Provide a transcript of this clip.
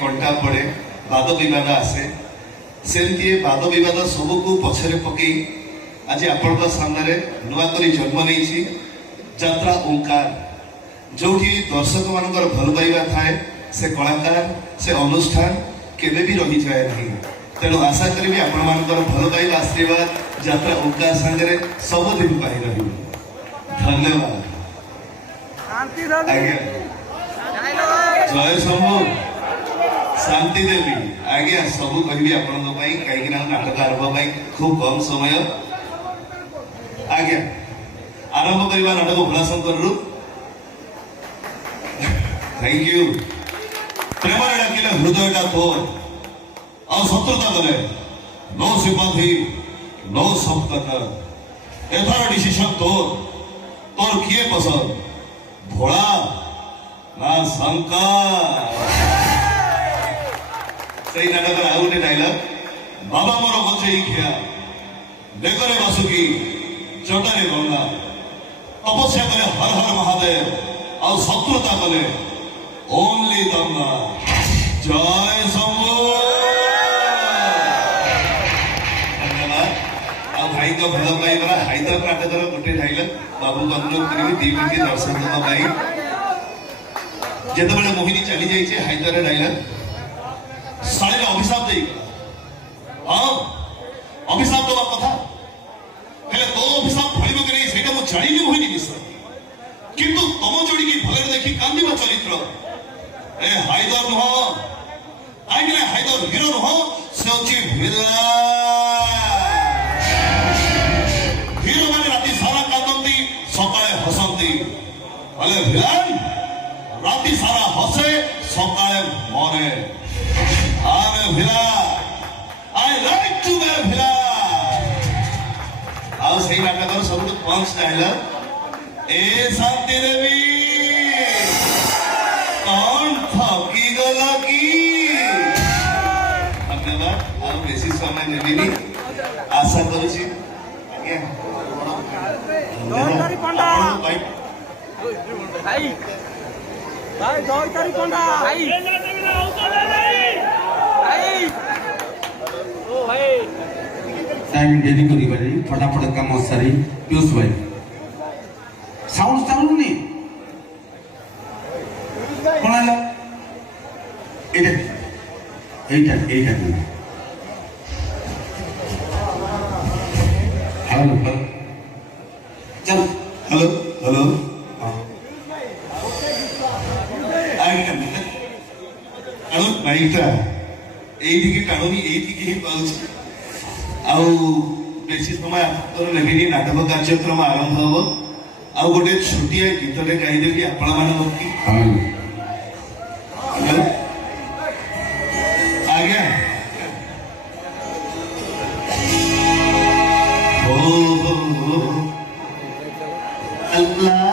कंटा पड़े वाद विवाद आसे सेमती वाद विवाद सबको पछरे पकई आज आपण सामने नुआ करी जन्म नहीं यात्रा ओंकार जो दर्शक मान भल पाइबा थाए से कलाकार से अनुष्ठान केवे भी रही जाए नहीं तेणु आशा करी आपण मान भल पाइबा आशीर्वाद यात्रा ओंकार सांगे सबदिन पाई रही धन्यवाद जय शंभु शांति देवी आज्ञा सबू कहि आपण कहीं नाटक आरंभ खूब कम समय आज्ञा आरंभ करवा नाटक भोलाशंकर रु थैंक यू प्रेम डाकिले हृदयटा तोर आ शत्रुता गले नो सिंपैथी नो सफ्टनेस एथर डिसीजन तोर तोर किए पसंद भोला ना शंकर सही नाटक आउ गोटे डायलॉग बाबा मोर बचई खिया बेकरे बासुकी चटारे गंगा तपस्या कले हर हर महादेव और शत्रुता कले ओनली दंगा जय शंभु धन्यवाद आ भाई को भल पाइबा हाइदर नाटक गोटे डायलॉग बाबू को अनुरोध करी 2 मिनिट दर्शक जिते मोहिनी चली जाइए हाइदर डायलॉग साड़ी अभिशाप दे हाँ अभिशाप दवा कथा हेले तो अभिशाप फलिब कि नहीं सेटा मु जानिनी मोहिनी विषय किंतु तम जोड़ी की भले देखी कांदिबा चरित्र ए हाइदर नुह आइले हाइदर हीरो नुह से होची विला हीरो माने राती सारा कांदंती सकाळे हसंती अले विलन राती सारा हसे सकाळे मरे I'm a villain. I like to be a villain. आओ सही नाटक करो सब लोग पंच डायलॉग ए शांति देवी कौन थकी गला की धन्यवाद आओ बेसी समय नेबिनी आशा करूची आज्ञा जयकारी पंडा भाई भाई जयकारी पंडा भाई टाइम डेली करी बारी फटाफट काम सारी पीयूष भाई साउंड चालू नहीं कौन आला एटा एटा एटा हेलो चल हेलो हेलो आनु माइकटा एइटिके टाणुनी एइटिके ही पाउछ आउ बेसी समय आपन नेबिनी नाटक कार्यक्रम आरंभ हो आउ गोटे छोटिया गीतटे गाई देबी आपण मान की हेलो आज्ञा हो अल्लाह